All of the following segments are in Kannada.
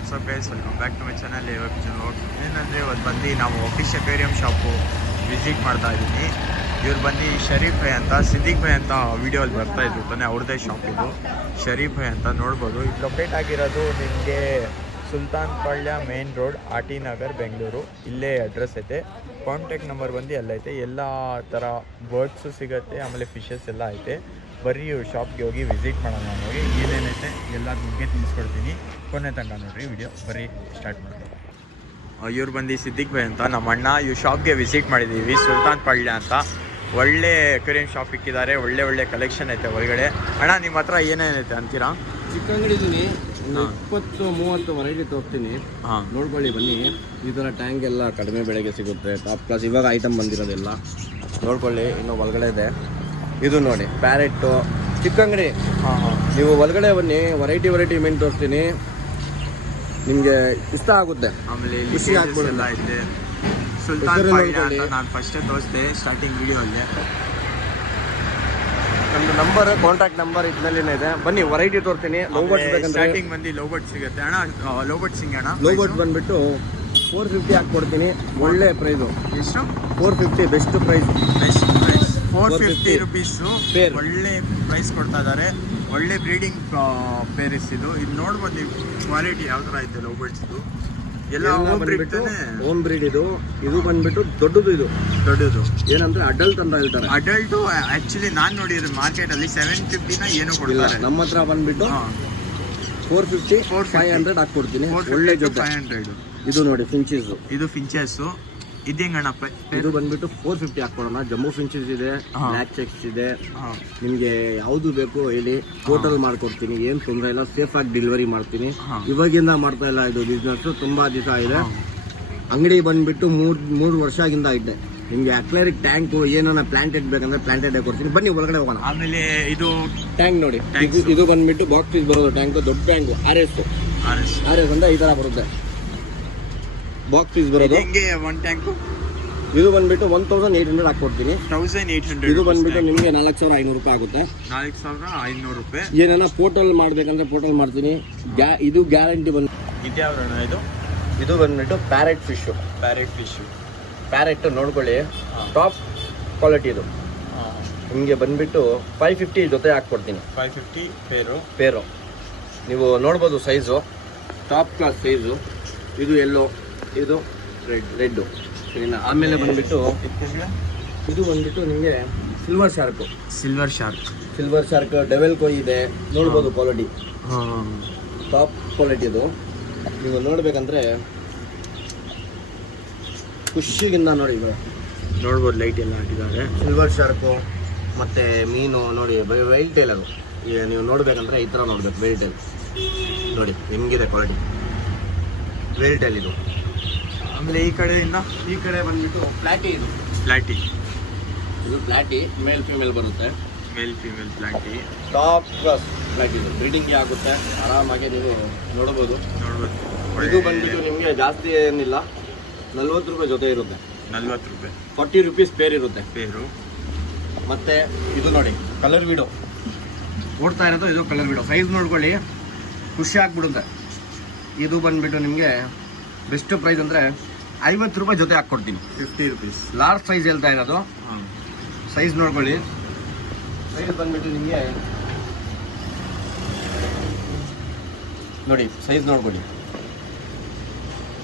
WhatsApp guys, welcome back to my channel. ಏನಂದರೆ ಇವತ್ತು ಬಂದು ನಾವು ಫಿಶ್ ಅಕ್ವೇರಿಯಂ ಶಾಪು ವಿಸಿಟ್ ಮಾಡ್ತಾ ಇದ್ದೀನಿ. ಇವ್ರು ಬಂದು ಶರೀಫ್ ಭಾಯ್ ಅಂತ, ಸಿದ್ದಿಕ್ ಭಾಯ್ ಅಂತ ವೀಡಿಯೋಲ್ಲಿ ಬರ್ತಾಯಿದ್ರು ತಾನೆ, ಅವ್ರದ್ದೇ ಶಾಪ್ ಇದು. ಶರೀಫ್ ಭಾಯ್ ಅಂತ ನೋಡ್ಬೋದು. ಇದು ಲೊಕೇಟ್ ಆಗಿರೋದು ನಿಮಗೆ Sultan Palya main road, R T. Nagar, Bengaluru. ಇಲ್ಲೇ ಅಡ್ರೆಸ್ ಐತೆ. ಕಾಂಟ್ಯಾಕ್ಟ್ ನಂಬರ್ ಬಂದು ಎಲ್ಲೈತೆ. ಎಲ್ಲ ಥರ ಬರ್ಡ್ಸು ಸಿಗುತ್ತೆ, ಆಮೇಲೆ ಫಿಶಸ್ ಎಲ್ಲ ಐತೆ. ಬರ್ರಿ ಇವ್ರ ಶಾಪ್ಗೆ ಹೋಗಿ ವಿಸಿಟ್ ಮಾಡೋಣ. ಹೋಗಿ ಏನೇನೈತೆ ಎಲ್ಲ ನಿಮಗೆ ತಿಳಿಸ್ಕೊಡ್ತೀನಿ. ಕೊನೆ ತನಕ ನೋಡಿರಿ ವಿಡಿಯೋ. ಬರ್ರಿ ಸ್ಟಾರ್ಟ್ ಮಾಡಿ. ಇವ್ರು ಬಂದು ಸಿದ್ದಿಕ್ ಭಾಯ್ ಅಂತ, ನಮ್ಮ ಅಣ್ಣ. ಇವ್ರ ಶಾಪ್ಗೆ ವಿಸಿಟ್ ಮಾಡಿದ್ದೀವಿ, ಸುಲ್ತಾನ್ ಪಾಳ್ಯ ಅಂತ. ಒಳ್ಳೆ ಅಕ್ವೇರಿಯಂ ಶಾಪ್ ಇಕ್ಕಿದ್ದಾರೆ. ಒಳ್ಳೆ ಕಲೆಕ್ಷನ್ ಐತೆ ಒಳಗಡೆ. ಅಣ್ಣ ನಿಮ್ಮ ಹತ್ರ ಏನೇನೈತೆ ಅಂತೀರಾ? ಚಿಕ್ಕ ಅಂಗಡಿ ಇದ್ದೀನಿ, 20-30 ವೆರೈಟಿ ತೋರಿಸ್ತೀನಿ. ನೋಡ್ಕೊಳ್ಳಿ ಬನ್ನಿ. ಈ ಥರ ಟ್ಯಾಂಕ್ ಎಲ್ಲ ಕಡಿಮೆ ಬೆಳೆಗೆ ಸಿಗುತ್ತೆ, ಟಾಪ್ ಕ್ಲಾಸ್. ಇವಾಗ ಐಟಮ್ ಬಂದಿರೋದೆಲ್ಲ ನೋಡ್ಕೊಳ್ಳಿ. ಇನ್ನು ಒಳಗಡೆ ಇದೆ. ಇದು ನೋಡಿ ಪ್ಯಾರೆಟ್ಟು, ಚಿಕ್ಕ ಅಂಗಡಿ. ನೀವು ಒಳಗಡೆ ಬನ್ನಿ, ವೆರೈಟಿ ಮೀನು ತೋರಿಸ್ತೀನಿ, ನಿಮಗೆ ಇಷ್ಟ ಆಗುತ್ತೆ. ಆಮೇಲೆ ಎಲ್ಲ ಐತೆ. ಸುಲ್ತಾನ್ ಪಾಳ್ಯ ಅಂತ ನಾನು ಫಸ್ಟೇ ತೋರಿಸಿದೆ ಸ್ಟಾರ್ಟಿಂಗ್ ವಿಡಿಯೋಲ್ಲಿ. ನಮ್ಮದು ನಂಬರ್, ಕಾಂಟ್ಯಾಕ್ಟ್ ನಂಬರ್ ಇದರಲ್ಲಿನೇ ಇದೆ. ಬನ್ನಿ ವೆರೈಟಿ ತೋರಿಸ್ತೀನಿ. ಲವ್ ಬರ್ಡ್ಸ್ ಬೇಕಂದ್ರೆ ಸ್ಟಾರ್ಟಿಂಗ್ ಬಂದು ಲವ್ ಬರ್ಡ್ ಸಿಗುತ್ತೆ ಅಣ್ಣ. ಲವ್ ಬರ್ಡ್ ಸಿಂಗ್ ಅಣ್ಣ. ಲವ್ ಬರ್ಡ್ಸ್ ಬಂದುಬಿಟ್ಟು 450 ಹಾಕ್ಕೊಡ್ತೀನಿ. ಒಳ್ಳೆ ಪ್ರೈಸು. ಎಷ್ಟು? 450 ಬೆಸ್ಟ್ ಪ್ರೈಸ್. 450 ರುಪೀಸು. ಒಳ್ಳೆ ಪ್ರೈಸ್ ಕೊಡ್ತಾ ಇದ್ದಾರೆ. ಒಳ್ಳೆ ಬ್ರೀಡಿಂಗ್ ಪೇರಿಸ್ ಇದು. ಇದು ನೋಡ್ಬೋದು ನೀವು ಕ್ವಾಲಿಟಿ ಯಾವ ಥರ ಐತೆ ಲವ್ ಬರ್ಡ್ಸ್ ಇದು. ಎಲ್ಲ ಹೋಮ್ ಬ್ರೀಡ್ ಇದು. ಇದು ಬಂದ್ಬಿಟ್ಟು ದೊಡ್ಡದು. ಇದು ದೊಡ್ಡದು ಏನಂದ್ರೆ ಅಡಲ್ಟ್ ಅಂತ ಹೇಳ್ತಾರೆ. ಅಡಲ್ಟು ಆ್ಯಕ್ಚುಲಿ ನಾನು ನೋಡಿದ್ರೆ ಮಾರ್ಕೆಟಲ್ಲಿ 750ನ ಏನೋ ಕೊಡ್ತಾರೆ. ನಮ್ಮ ಹತ್ರ ಬಂದ್ಬಿಟ್ಟು 450 500 ಹಾಕ್ಕೊಡ್ತೀನಿ. ಒಳ್ಳೆ ಜೊತೆ 500. ಇದು ನೋಡಿ ಫಿಂಚಸ್. ಇದು ಫಿಂಚಸ್ಸು. ಇದು ಹೆಂಗಣ್ಣಪ್ಪ? ಇದು ಬಂದ್ಬಿಟ್ಟು 450 ಹಾಕ್ಕೊಡೋಣ. ಜಮ್ಮು ಫಿಂಚಸ್ ಇದೆ, ಬ್ಲ್ಯಾಕ್ ಚೆಕ್ಸ್ ಇದೆ. ನಿಮಗೆ ಯಾವುದು ಬೇಕು ಹೇಳಿ, ಟೋಟಲ್ ಮಾಡ್ಕೊಡ್ತೀನಿ. ಏನು ತೊಂದರೆ ಇಲ್ಲ. ಸೇಫ್ ಆಗಿ ಡೆಲಿವರಿ ಮಾಡ್ತೀನಿ. ಇವಾಗಿಂದ ಮಾಡ್ತಾ ಇಲ್ಲ ಇದು ಬಿಸ್ನೆಸ್, ತುಂಬಾ ದಿವಸ ಇದೆ. ಅಂಗಡಿ ಬಂದ್ಬಿಟ್ಟು 3 ವರ್ಷದಿಂದ ಇದೆ. ನಿಮಗೆ ಅಕ್ವೇರಿಕ್ ಟ್ಯಾಂಕ್ ಏನಾನ ಪ್ಲಾಂಟೆಡ್ ಬೇಕಂದ್ರೆ ಪ್ಲಾಂಟೆಡ್ ಕೊಡ್ತೀನಿ. ಬನ್ನಿ ಒಳಗಡೆ ಹೋಗೋಣ. ಆಮೇಲೆ ಇದು ಟ್ಯಾಂಕ್ ನೋಡಿ. ಇದು ಬಂದ್ಬಿಟ್ಟು ಬಾಕ್ಸ್ ಪೀಸ್ ಬರೋದು ಟ್ಯಾಂಕ್. ದೊಡ್ಡ ಟ್ಯಾಂಕ್ ಆರ್ ಎಸ್ ಅಂತ ಈ ತರ ಬರುತ್ತೆ. ಬಾಕ್ಸ್ ಪೀಸ್ ಬರೋದು. ಒನ್ ಟ್ಯಾಂಕು ಇದು ಬಂದ್ಬಿಟ್ಟು 1800 ಹಾಕೊಡ್ತೀನಿ. 1800. ಇದು ಬಂದ್ಬಿಟ್ಟು ನಿಮಗೆ 4500 ರೂಪಾಯಿ ಆಗುತ್ತೆ. 4500 ರೂಪಾಯಿ. ಏನಾನ ಪೋರ್ಟಲ್ ಮಾಡ್ಬೇಕಂದ್ರೆ ಪೋರ್ಟಲ್ ಮಾಡ್ತೀನಿ. ಇದು ಗ್ಯಾರಂಟಿ ಬಂದು. ಇದು ಬಂದ್ಬಿಟ್ಟು ಪ್ಯಾರೆಟ್ ಫಿಶು. ಪ್ಯಾರೆಟ್ ನೋಡ್ಕೊಳ್ಳಿ, ಟಾಪ್ ಕ್ವಾಲಿಟಿ ಇದು. ನಿಮಗೆ ಬಂದ್ಬಿಟ್ಟು 550 ಜೊತೆ ಹಾಕ್ಕೊಡ್ತೀನಿ. 550 ಪೇರು. ನೀವು ನೋಡ್ಬೋದು ಸೈಜು, ಟಾಪ್ ಕ್ಲಾಸ್ ಸೈಜು. ಇದು ಎಲ್ಲೋ, ಇದು ರೆಡ್ಡು. ಸರಿನಾ? ಆಮೇಲೆ ಬಂದ್ಬಿಟ್ಟು ಇದು ಬಂದ್ಬಿಟ್ಟು ನಿಮಗೆ ಸಿಲ್ವರ್ ಶಾರ್ಕ್ ಡೆವೆಲ್ ಕೋಯಿ ಇದೆ. ನೋಡ್ಬೋದು ಕ್ವಾಲಿಟಿ, ಟಾಪ್ ಕ್ವಾಲಿಟಿ ಇದು. ನೀವು ನೋಡ್ಬೇಕಂದ್ರೆ ಖುಷಿಗಿಂತ ನೋಡಿ. ನೋಡ್ಬೋದು, ಲೈಟ್ ಎಲ್ಲ ಹಾಕಿದ್ದಾರೆ. ಸಿಲ್ವರ್ ಶಾರ್ಕು ಮತ್ತು ಮೀನು ನೋಡಿ, ವೈಲ್ಡ್ ಟೇಲ್ ಅದು. ಈಗ ನೀವು ನೋಡ್ಬೇಕಂದ್ರೆ ಈ ಥರ ನೋಡ್ಬೇಕು. ವೈಲ್ಡ್ ಟೇಲ್ ನೋಡಿ ನಿಮಗಿದೆ ಕ್ವಾಲಿಟಿ. ವೈಲ್ಡ್ ಟೇಲ್ ಇದು. ಆಮೇಲೆ ಈ ಕಡೆ ಬಂದ್ಬಿಟ್ಟು ಪ್ಲಾಟಿ. ಇದು ಪ್ಲಾಟಿ ಮೇಲ್ ಫಿಮೇಲ್ ಬರುತ್ತೆ. Male female platy. Top class platy ಇದು. ಬ್ರೀಡಿಂಗ್ಗೆ ಆಗುತ್ತೆ ಆರಾಮಾಗಿ. ನೀವು ನೋಡ್ಬೋದು. ಇದು ಬಂದ್ಬಿಟ್ಟು ನಿಮಗೆ ಜಾಸ್ತಿ ಏನಿಲ್ಲ, 40 ರೂಪಾಯಿ ಜೊತೆ ಇರುತ್ತೆ. 40 ರೂಪಾಯಿ. 40 ರುಪೀಸ್ ಪೇರ್ ಇರುತ್ತೆ. ಪೇರು. ಮತ್ತೆ ಇದು ನೋಡಿ ಕಲರ್ ವೀಡೋ ಓಡ್ತಾ ಇರೋದು. ಇದು ಕಲರ್ ವೀಡೋ. ಸೈಜ್ ನೋಡ್ಕೊಳ್ಳಿ, ಖುಷಿ ಆಗ್ಬಿಡುತ್ತೆ. ಇದು ಬಂದ್ಬಿಟ್ಟು ನಿಮಗೆ ಬೆಸ್ಟ್ ಪ್ರೈಸ್ ಅಂದರೆ 50 ರೂಪಾಯಿ ಜೊತೆ ಹಾಕ್ಕೊಡ್ತೀನಿ. 50 ರೂಪೀಸ್. ಲಾರ್ಜ್ ಸೈಜ್ ಹೇಳ್ತಾ ಇರೋದು. ಸೈಜ್ ನೋಡ್ಕೊಳ್ಳಿ. ಸೈಜ್ ಬಂದ್ಬಿಟ್ಟು ನಿಮಗೆ ನೋಡಿ, ಸೈಜ್ ನೋಡ್ಕೊಳ್ಳಿ.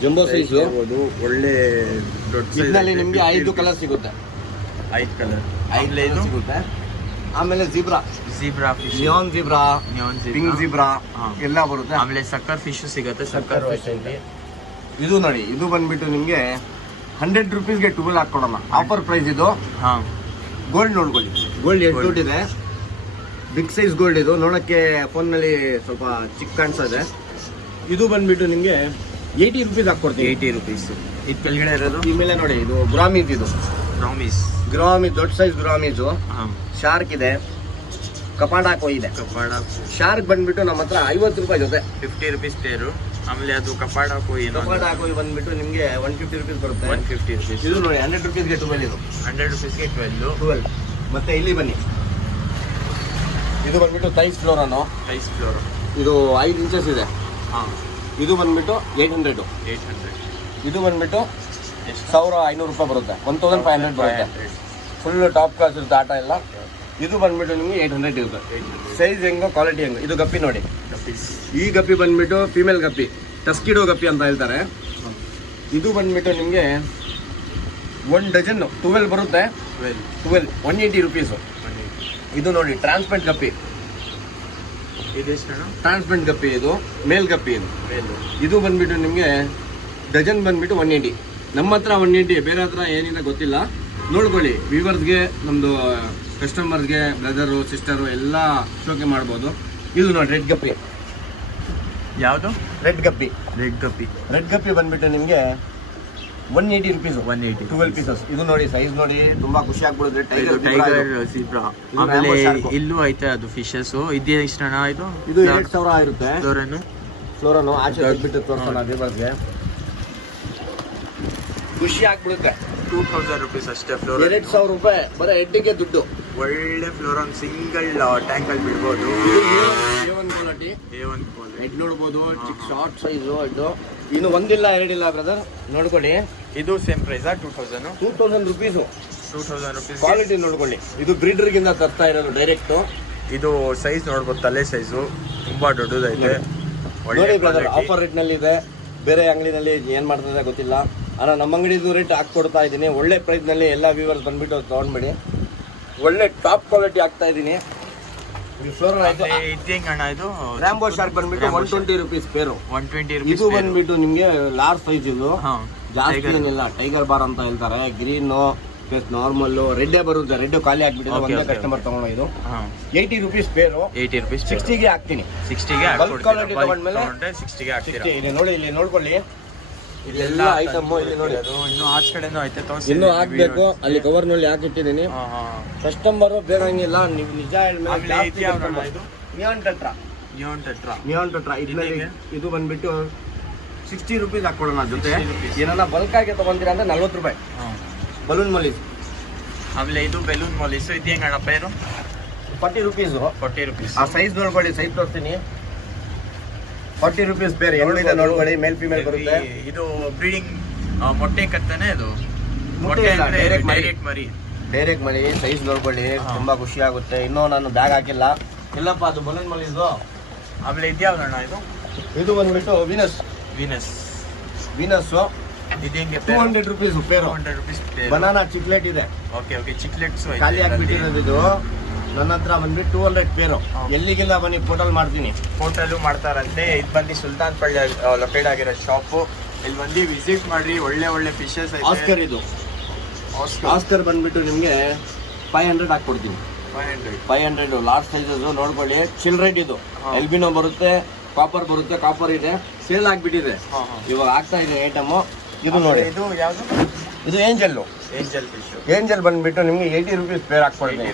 ಜಂಬೋ ಸೈಜ್ ಒಳ್ಳೆ ದೊಡ್ಡ ಇದರಲ್ಲಿ ನಿಮಗೆ 5 ಕಲರ್ ಸಿಗುತ್ತೆ. 5 ಕಲರ್ ಸಿಗುತ್ತೆ. ಆಮೇಲೆ zebra fish, neon zebra, pink zebra ಎಲ್ಲ ಬರುತ್ತೆ. ಆಮೇಲೆ ಸಕ್ಕರ್ ಫಿಶ್ ಸಿಗುತ್ತೆ. ಸಕ್ಕರ್ ಫಿಶ್ ಇದು ನೋಡಿ. ಇದು ಬಂದ್ಬಿಟ್ಟು ನಿಮಗೆ 100 ರುಪೀಸ್ಗೆ 12 ಹಾಕ್ಕೊಡೋಣ. ಆಫರ್ ಪ್ರೈಸ್ ಇದು. ಗೋಲ್ಡ್ ನೋಡ್ಕೊಳ್ಳಿ. ಗೋಲ್ಡ್ ಎಷ್ಟು ದುಡ್ಡಿದೆ. ಬಿಗ್ ಸೈಜ್ ಗೋಲ್ಡ್ ಇದು. ನೋಡೋಕ್ಕೆ ಫೋನ್ನಲ್ಲಿ ಸ್ವಲ್ಪ ಚಿಕ್ಕ ಕಾಣಿಸ್ತದೆ. ಇದು ಬಂದ್ಬಿಟ್ಟು ನಿಮಗೆ 80 ರುಪೀಸ್ ಹಾಕ್ಕೊಡ್ತೀನಿ. 80 ರೂಪೀಸ್. ಇದು ಕೆಳಗಡೆ ಇರೋದು ಮೇಲೆ ನೋಡಿ, ಇದು ಗ್ರಾಮೀಸ್. ಇದು ಗ್ರಾಮೀಸ್ ದೊಡ್ಡ ಸೈಜ್ ಗ್ರಾಮೀಸು. ಶಾರ್ಕ್ ಇದೆ, ಕಪಾಡಾಕೋ ಇದೆ. ಶಾರ್ಕ್ ಬಂದ್ಬಿಟ್ಟು ನಮ್ಮ ಹತ್ರ 50 ರೂಪಾಯಿ ಜೊತೆ. 50 ರೂಪೀಸ್ ಪೇರು. ಆಮೇಲೆ ಅದು ಕಪಾಡಾಕೋ ಬಂದ್ಬಿಟ್ಟು ನಿಮಗೆ 150 ರುಪೀಸ್ ಬರುತ್ತೆ. 150 ರೂಪೀಸ್. ಇದು ನೋಡಿ 100 ರುಪೀಸ್ಗೆ 12 ಇದು. 100 ರೂಪೀಸ್ಗೆ 12. ಮತ್ತೆ ಇಲ್ಲಿ ಬನ್ನಿ. ಇದು ಬಂದ್ಬಿಟ್ಟು ಥೈಸ್ ಫ್ಲೋರ್. ಇದು 5 ಇಂಚಸ್ ಇದೆ. ಇದು ಬಂದ್ಬಿಟ್ಟು 800. 800. ಇದು ಬಂದ್ಬಿಟ್ಟು 1500 ರೂಪಾಯಿ ಬರುತ್ತೆ, 1500 ಬರುತ್ತೆ. ಫುಲ್ ಟಾಪ್ ಕ್ಲಾಸ್ ಇರುತ್ತೆ ಆಟ ಎಲ್ಲ. ಇದು ಬಂದ್ಬಿಟ್ಟು ನಿಮಗೆ 800 ಇರುತ್ತೆ. ಸೈಜ್ ಹೆಂಗೋ ಕ್ವಾಲಿಟಿ ಹೆಂಗೋ. ಇದು ಗಪ್ಪಿ ನೋಡಿ, ಈ ಗಪ್ಪಿ ಬಂದ್ಬಿಟ್ಟು ಫೀಮೇಲ್ ಗಪ್ಪಿ, ಟಸ್ಕಿಡೋ ಗಪ್ಪಿ ಅಂತ ಹೇಳ್ತಾರೆ. ಇದು ಬಂದ್ಬಿಟ್ಟು ನಿಮಗೆ 1 ಡಜನ್ 12 ಬರುತ್ತೆ. 12 180 ರುಪೀಸು. ಇದು ನೋಡಿ ಟ್ರಾನ್ಸ್ಪೆಂಟ್ ಗಪ್ಪಿ, ಟ್ರಾನ್ಸ್ಪೆಂಟ್ ಗಪ್ಪಿ. ಇದು ಮೇಲ್ ಗಪ್ಪಿ. ಇದು ಬಂದ್ಬಿಟ್ಟು ನಿಮಗೆ ಡಜನ್ ಬಂದ್ಬಿಟ್ಟು 180. ನಮ್ಮ ಹತ್ರ 180, ಬೇರೆ ಹತ್ರ ಏನಿದೆ ಗೊತ್ತಿಲ್ಲ. ನೋಡ್ಕೊಳ್ಳಿ, ವ್ಯೂವರ್ಸ್ಗೆ, ನಮ್ಮದು ಕಸ್ಟಮರ್ಸ್ಗೆ, ಬ್ರದರು ಸಿಸ್ಟರು ಎಲ್ಲ ಶೋಕೆ ಮಾಡ್ಬೋದು. ಇದು ನೋಡಿ ರೆಡ್ ಗಪ್ಪಿ. ಯಾವುದು? Red guppy. ರೆಡ್ ಗಪ್ಪಿ ಬಂದ್ಬಿಟ್ಟು ನಿಮಗೆ 180 ರುಪೀಸು. 12 ಪೀಸಸ್. ಇದು ನೋಡಿ ಸೈಜ್ ನೋಡಿ, ತುಂಬಾ ಖುಷಿ ಆಗ್ಬಿಡುತ್ತೆ. ಟೈಗರ್ ಸೀಬ್ರಾ. ಆಮೇಲೆ ಇಲ್ಲೂ ಐತೆ ಅದು ಫಿಶಸ್. ಇದೇ ಇಷ್ಟಣ ಇದು? ಇದು 2000 ಇರುತ್ತೆ. ಫ್ಲೋರನು ಆಚೆ ಬಿಟ್ಟು ತೋರಿಸೋಣ ದೇವರಿಗೆ. ಖುಷಿ ಆಗ್ಬಿಡುತ್ತೆ. 2000 ರುಪೀಸ್ ಅಷ್ಟೇ ಫ್ಲೋರ್. 2000 ರೂಪಾಯಿ ಬರೀ ಹೆಡ್ಡಿಗೆ ದುಡ್ಡು. ಒಳ್ಳೆ ಫ್ಲೋರನ್ ಸಿಂಗಲ್ ಟ್ಯಾಂಕ್ ಅಲ್ಲಿ ಬಿಡ್ಬೋದು. A1 quality. ಹೆಡ್ ನೋಡ್ಬೋದು, ಚಿಕ್ಕ ಶಾರ್ಟ್ ಸೈಜು ಹೆಡ್ಡು. ಇನ್ನು ಒಂದಿಲ್ಲ ಎರಡಿಲ್ಲ ಬ್ರದರ್, ನೋಡ್ಕೊಳ್ಳಿ. ಇದು ಸೇಮ್ ಪ್ರೈಸಾ? 2000 ರುಪೀಸು. 2000 ರುಪೀಸ್. ಕ್ವಾಲಿಟಿ ನೋಡ್ಕೊಳ್ಳಿ. ಇದು ಬ್ರೀಡರ್ಗಿಂದ ತರ್ತಾ ಇರೋದು ಡೈರೆಕ್ಟು. ಇದು ಸೈಜ್ ನೋಡ್ಬೋದು, ತಲೆ ಸೈಜು ತುಂಬಾ ದೊಡ್ಡದೈತೆ. ನೋಡಿ ಬ್ರದರ್, ಆಫರ್ ರೇಟ್ನಲ್ಲಿ ಇದೆ. ಬೇರೆ ಅಂಗಡಿನಲ್ಲಿ ಏನು ಮಾಡ್ತದೆ ಗೊತ್ತಿಲ್ಲ, ஆனால் ನಮ್ಮ ಅಂಗಡಿದು ರೇಟ್ ಹಾಕ್ಕೊಡ್ತಾ ಇದ್ದೀನಿ. ಒಳ್ಳೆ ಪ್ರೈಸ್ನಲ್ಲಿ ಎಲ್ಲ ವ್ಯೂವರ್ಸ್ ಬಂದುಬಿಟ್ಟು ತೊಗೊಂಡ್ಬಿಡಿ. ಒಳ್ಳೆ ಟಾಪ್ ಕ್ವಾಲಿಟಿ ಹಾಕ್ತಾ ಇದ್ದೀನಿ. ಇದು ರ್ಯಾಂಬೋ ಶಾರ್ಕ್ ಬಂದ್ಬಿಟ್ಟು 120 ರುಪೀಸ್ ಪೇರು. 120 ಇದು ಬಂದ್ಬಿಟ್ಟು ನಿಮಗೆ ಲಾರ್ಜ್ ಸೈಜ್. ಇದು ಜಾಸ್ತಿ ಏನಿಲ್ಲ, ಟೈಗರ್ ಬಾರ್ ಅಂತ ಹೇಳ್ತಾರೆ. ಗ್ರೀನ್ ಪ್ಲಸ್ ನಾರ್ಮಲ್ ರೆಡ್ಡೇ ಬರುತ್ತೆ. ರೆಡ್ ಖಾಲಿ ಆಗ್ಬಿಟ್ಟಿದೆ, ಒಂದೇ ಕಸ್ಟಮರ್ ತಗೊಂಡು. ಇದು 80 ರುಪೀಸ್ ಪೇರು. 80 ರುಪೀಸ್. 60ಗೆ ಹಾಕ್ತೀನಿ. 60ಗೆ ಬಲ್ಕ್ ಕ್ವಾಲಿಟಿ ತಗೊಂಡ್ಮೇಲೆ 60ಗೆ ಹಾಕ್ತೀರಾ. ಇಲ್ಲಿ ನೋಡಿ, ಇಲ್ಲಿ ನೋಡ್ಕೊಳ್ಳಿ, ಇಲ್ಲೆಲ್ಲ ಐಟಮ್ ಇಲ್ಲಿ ನೋಡಿ. ಅದು ಇನ್ನೂ ಆಚೆ ಕಡೆನೂ ಐತೆ, ಇನ್ನೂ ಹಾಕ್ಬೇಕು. ಅಲ್ಲಿ ಕವರ್ ನಲ್ಲಿ ಹಾಕಿಟ್ಟಿದ್ದೀನಿ. ಕಸ್ಟಮರ್ ಬೇಕಂಗಿಲ್ಲ, ನೀವು ನಿಜ ಹೇಳ್ಮೇಲೆ. ನಿಯಾನ್ ಟೆಟ್ರಾ ಇದು ಬಂದ್ಬಿಟ್ಟು 60 ರುಪೀಸ್ ಹಾಕೊಡೋಣ ಜೊತೆ. ಏನಾರ ಬಲ್ಕ್ ಆಗಿ ತಗೊಂತೀರಾ ಅಂದ್ರೆ 40 ರೂಪಾಯಿ. Balloon police. ಆಮೇಲೆ ಇದು ಬೆಲೂನ್ ಮೊಲೀಸ್. ಇದು ಹೆಂಗಣ್ಣ ಪೇರು? 40 ರುಪೀಸು. 40 ರುಪೀಸ್. ಆ ಸೈಜ್ ನೋಡ್ಕೊಳ್ಳಿ, ಸೈಜ್ ತೋರಿಸ್ತೀನಿ. 40 ರುಪೀಸ್ ಪೇರ್. ಇದೆ ನೋಡ್ಕೊಳ್ಳಿ, ಮೇಲ್ ಫಿಮೇಲ್ ಬರುತ್ತೆ. ಇದು ಬ್ರೀಡಿಂಗ್ ಮೊಟ್ಟೆ ಕತ್ತಾನೆ. ಇದು ಡೈರೆಕ್ಟ್ ಮರಿ. ಸೈಜ್ ನೋಡ್ಕೊಳ್ಳಿ, ತುಂಬಾ ಖುಷಿ ಆಗುತ್ತೆ. ಇನ್ನೂ ನಾನು ಬ್ಯಾಗ್ ಹಾಕಿಲ್ಲ. ಇಲ್ಲಪ್ಪ, ಅದು ಬಲೂನ್ ಮಲೀಸು. ಆಮೇಲೆ ಇದ್ಯಾವ್ದಣ್ಣ ಇದು? ಇದು ಬಂದ್ಬಿಟ್ಟು ವೀನಸ್. ಇದು ಹೆಂಗೆ? 200 ರುಪೀಸ್ ಪೇರು. 200 ರುಪೀಸ್ ಪೇರು. ಬನಾನಾ ಚಿಕ್ಲೆಟ್ ಇದೆ. ಓಕೆ, ಚಿಕ್ಲೆಟ್ಸ್ ಖಾಲಿ ಆಗ್ಬಿಟ್ಟಿರೋದು. ಇದು ನನ್ನ ಹತ್ರ ಬಂದ್ಬಿಟ್ಟು 200 ಪೇರು. ಎಲ್ಲಿಗಿಂದ ಬನ್ನಿ, ಪೋಟಲ್ ಮಾಡ್ತೀನಿ. ಹೋಟೆಲು ಮಾಡ್ತಾರಂತೆ. ಇದು ಬಂದು ಸುಲ್ತಾನ್ ಪಳ್ಳಿ ಲೊಕೇಟ್ ಆಗಿರೋ ಶಾಪು. ಇಲ್ಲಿ ಬಂದು ವಿಸಿಟ್ ಮಾಡ್ರಿ. ಒಳ್ಳೆ ಫಿಶಸ್ ಐತೆ. ಆಸ್ಕರ್. ಇದು ಆಸ್ಕರ್ ಬಂದ್ಬಿಟ್ಟು ನಿಮಗೆ 500 ಹಾಕ್ಕೊಡ್ತೀನಿ. 500 ಲಾರ್ಜ್ ಸೈಜಸ್ ನೋಡ್ಕೊಳ್ಳಿ. ಚಿಲ್ರೆಡ್. ಇದು ಎಲ್ಬಿನೋ ಬರುತ್ತೆ, ಕಾಪರ್ ಬರುತ್ತೆ. ಕಾಪರ್ ಇದೆ, ಸೇಲ್ ಆಗ್ಬಿಟ್ಟಿದೆ. ಇವಾಗ ಆಗ್ತಾ ಇದೆ ಐಟಮು. ಇದು ನೋಡಿ, ಇದು ಯಾವುದು? ಇದು ಏಂಜಲ್ ಫಿಶ್. ಏಂಜಲ್ ಬಂದ್ಬಿಟ್ಟು ನಿಮಗೆ 80 ರುಪೀಸ್ ಪೇರ್ ಹಾಕ್ಕೊಡ್ತೀನಿ.